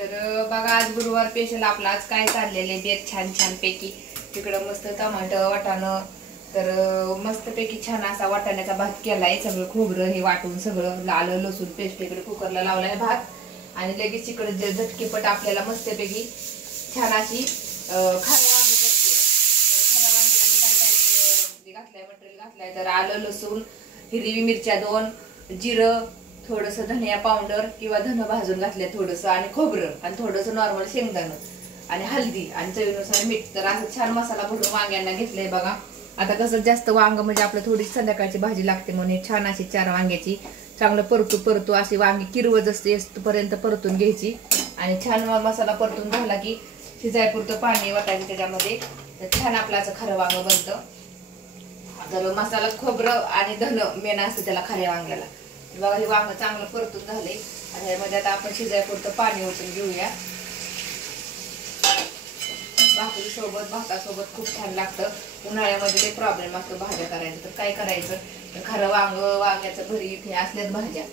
तर बघा आज गुरुवार स्पेशल आपला आज काय चाललेले बेत छान छान पैकी तिकडं मस्त टमाटर वाटाणं तर मस्त पैकी छान असा वाटाण्याचा भात केलाय सगळं खोबरं हे वाटून सगळं लाल लसूण पेस्ट इकडे कुकरला लावलाय भात आणि लगेच इकडे झटकीपट आपल्याला मस्त पैकी छान अशी खाऱ्या वांगे करते तर खाऱ्या वांग्याला मी काय काय घातलंय मटेरियल घातलंय तर आलं लसूण हिरवी मिरच्या 2 जिरं थोडंसं धनिया पावडर किंवा धन भाजून घातले थोडंसं आणि खोबरं आणि थोडंसं नॉर्मल शेंगदाणं आणि हळदी आणि चवीनुसार मीठ तर असं छान मसाला भरून वांग्यांना घेतलंय बघा। आता कसं जास्त वांग म्हणजे आपलं थोडी संध्याकाळची भाजी लागते म्हणून छान अशी 4 वांग्याची चांगलं परतू अशी वांगी किरवत असते पर्यंत परतून घ्यायची आणि छान मसाला परतून झाला की शिजायपुरतं पाणी वाटायचं त्याच्यामध्ये तर छान आपलं असं खरं वांग बनतं। तर मसाला खोबरं आणि धन मेन असतं त्याला खऱ्या वांग्याला। बघा हे वांग चांगलं परतून झालंय आणि ह्यामध्ये आता आपण शिजायपुरतं पाणी ओतून घेऊया। भातासोबत खूप छान लागतं उन्हाळ्यामध्ये ते प्रॉब्लेम असतो भाज्या करायचं तर काय करायचं तर खरं वांग्याचं भरीत हे असल्याच भाज्या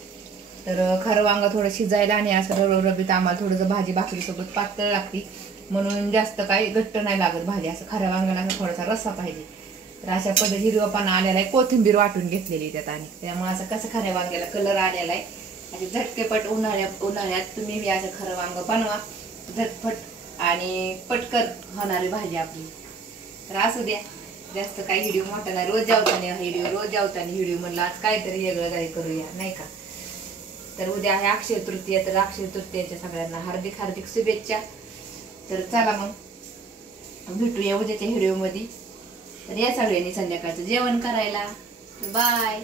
तर खरं वांग थोडं शिजायला आणि असं रबरबीत आम्हाला थोडंसं भाजी भाकरीसोबत पातळ लागते म्हणून जास्त काही घट्ट नाही लागत भाजी असं खऱ्या वांग्याला थोडासा रस्सा पाहिजे। तर अशा पद्धती हिरवापाना आलेला आहे कोथिंबीर वाटून घेतलेली त्यात आणि त्यामुळे असं कसं खऱ्या वांग्याला कलर आलेला आहे आणि झटकेपट उन्हाळ्यात तुम्ही बी असं खरं वांग बनवा झटपट आणि पटकन होणारी भाजी आपली। तर असू द्या जास्त काही व्हिडिओ मोठा नाही रोज जेवताना व्हिडिओ म्हणलं आज काहीतरी वेगळं काही करूया नाही का। तर उद्या आहे अक्षय तृतीया तर अक्षय तृतीयाच्या सगळ्यांना हार्दिक हार्दिक शुभेच्छा। तर चला मग भेटूया उद्याच्या व्हिडिओ मध्ये तर या सगळ्यांनी संध्याकाळचं जेवण करायला बाय।